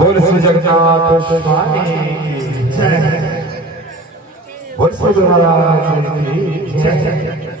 बोल श्री जगन्नाथ स्वामी की जय। बोल श्री महाराज की जय।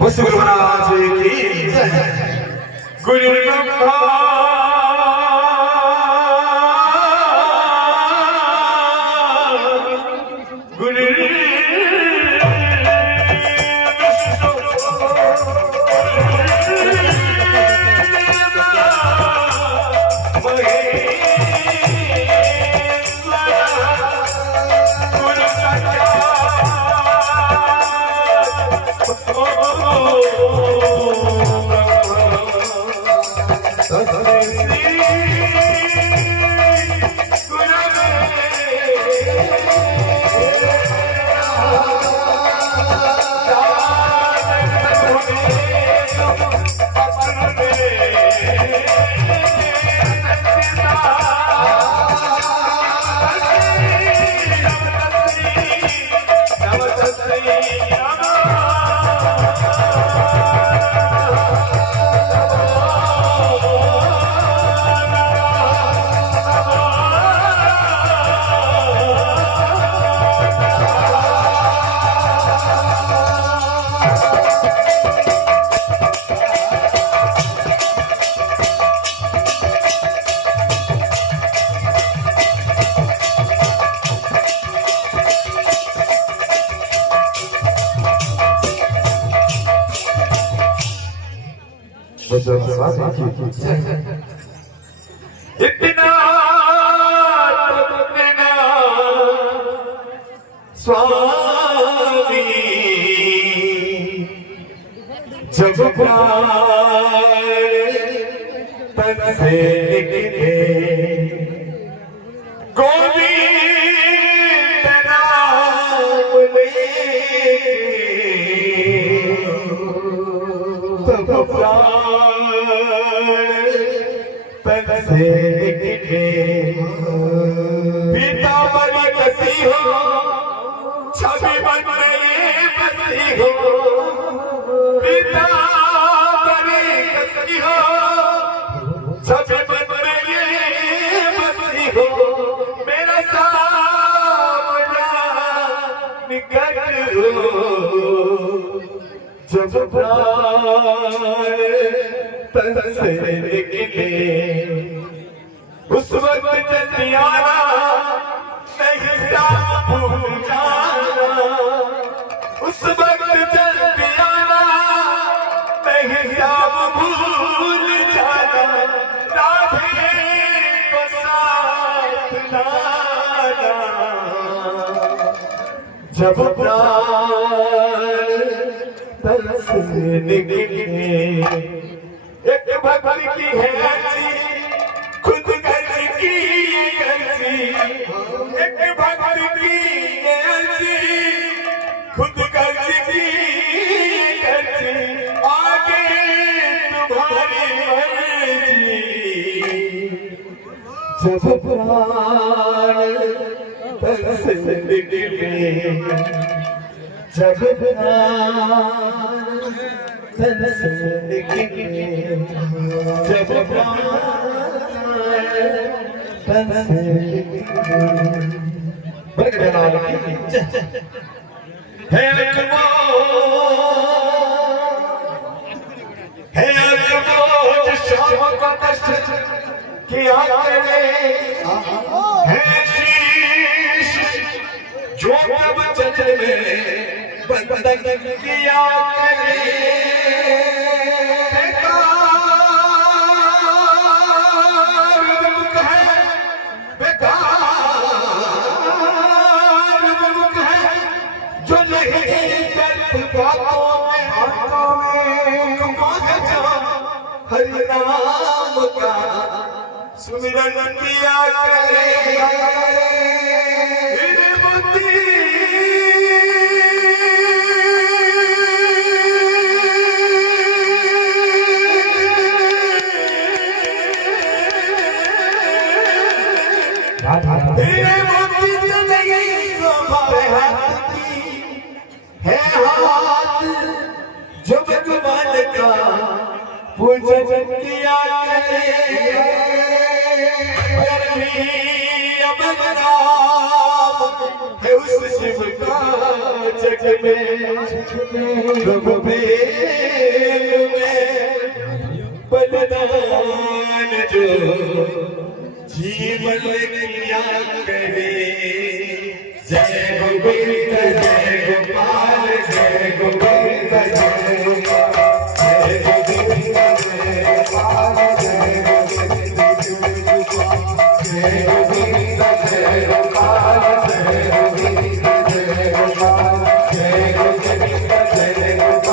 गुरु महाराज की जय। गुरु ब्रह्मा गुरु इतना स्वामी जब प्राण तन से निकले गोविंद नाम लेके तब तन से निकले पीतांबरी कसी हो छवि बन रही बसी हो पीतांबरी कसी हो छवि बन रही बसी हो मेरा सामना निकट हो जब प्राण तन से निकले उस वक्त चंदियाना नहीं साथ भूल जाना उस वक्त चंदियाना नहीं साथ भूल जाना राधे को साथ लाना जब प्राण तन से निकले एक भक्ति की है अर्जी खुद कर्ज की अर्जी एक भक्ति की है अर्जी खुद कर्ज की अर्जी आगे तुम्हारी मर्जी जब प्राण तन से निकले जब प्राण तन से निकले जब प्राण तन से निकले बगदाद की जय है अकबर शाम का दर्शन किया करे है शीश जो कब चले बंदगी किया करे बेकार मुख है बेकार मुख है जो नहीं करती बातों में हरि नाम का सुमिरन किया करे जो भगवान का पूजन किया करे अमर नाम है उस शिव का जग में प्रभु प्रेम में बलिदान जो जीवन किया करे जय गोविंद जय गोपाल जय गोविंद जय गोपाल जय गोविंद जय गोपाल जय गोविंद जय गोविंद जय गोपाल जय गोविंद जय गोपाल जय गोविंद जय गोपाल जय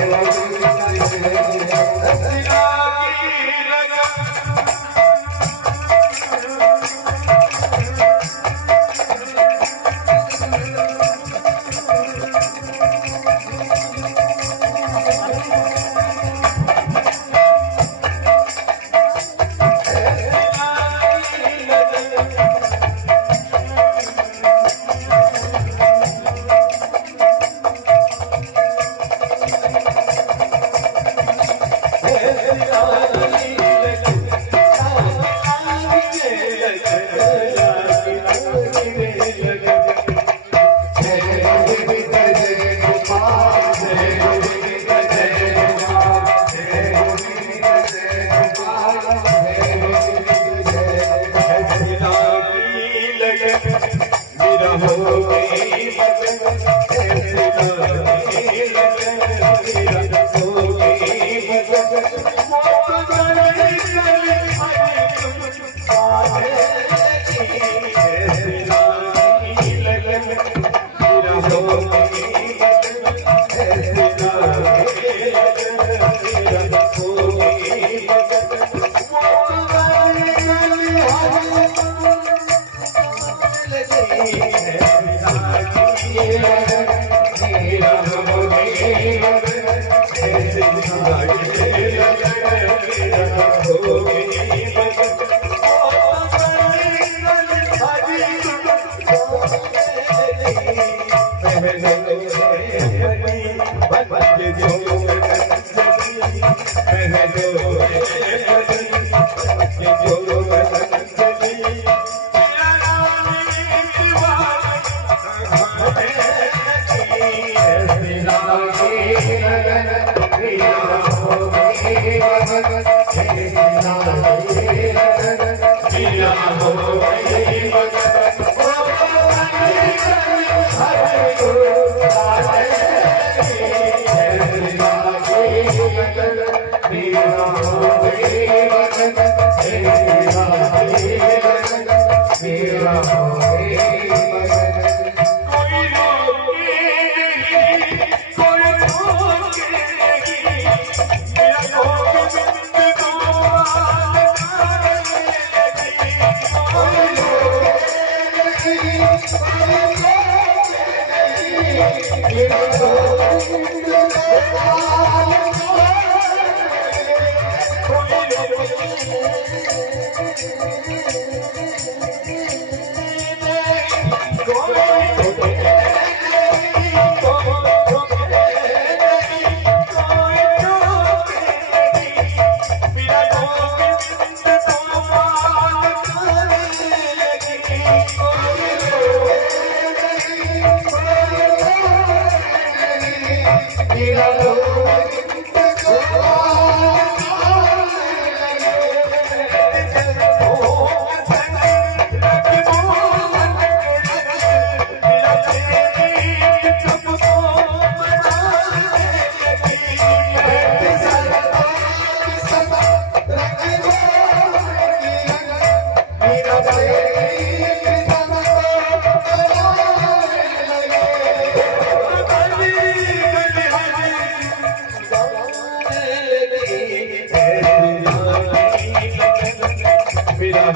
गोविंद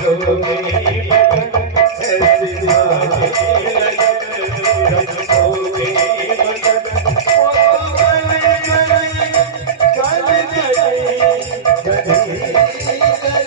हो गई मगन ऐसे जाने लगन हो गई मगन ओ गले गले गले गले गले गले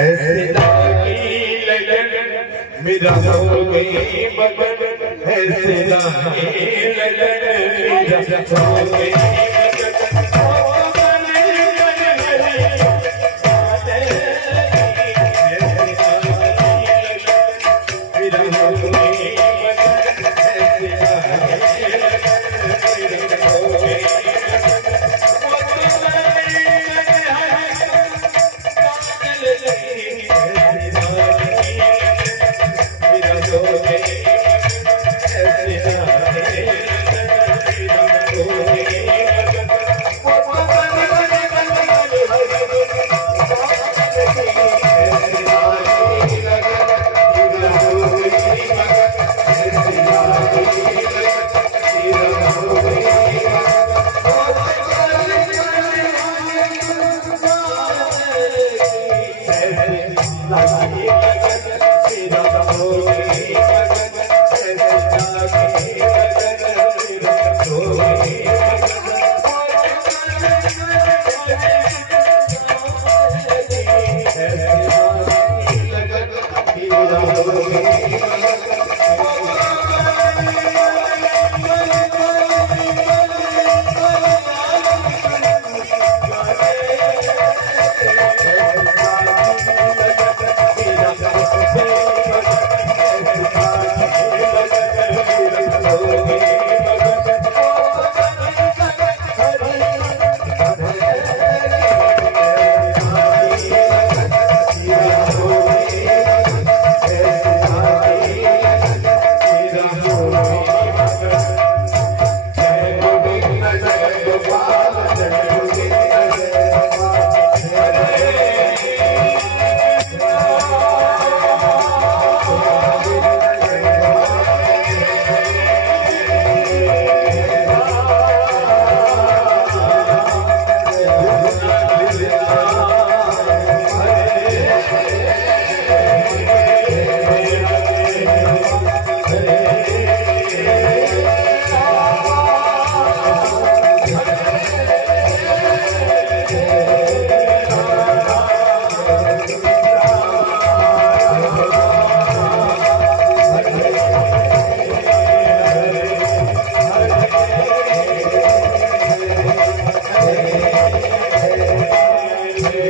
ऐसे लागी लगन मेरा हो गई मगन ऐसे लागी लगन मेरा हो गई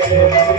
रे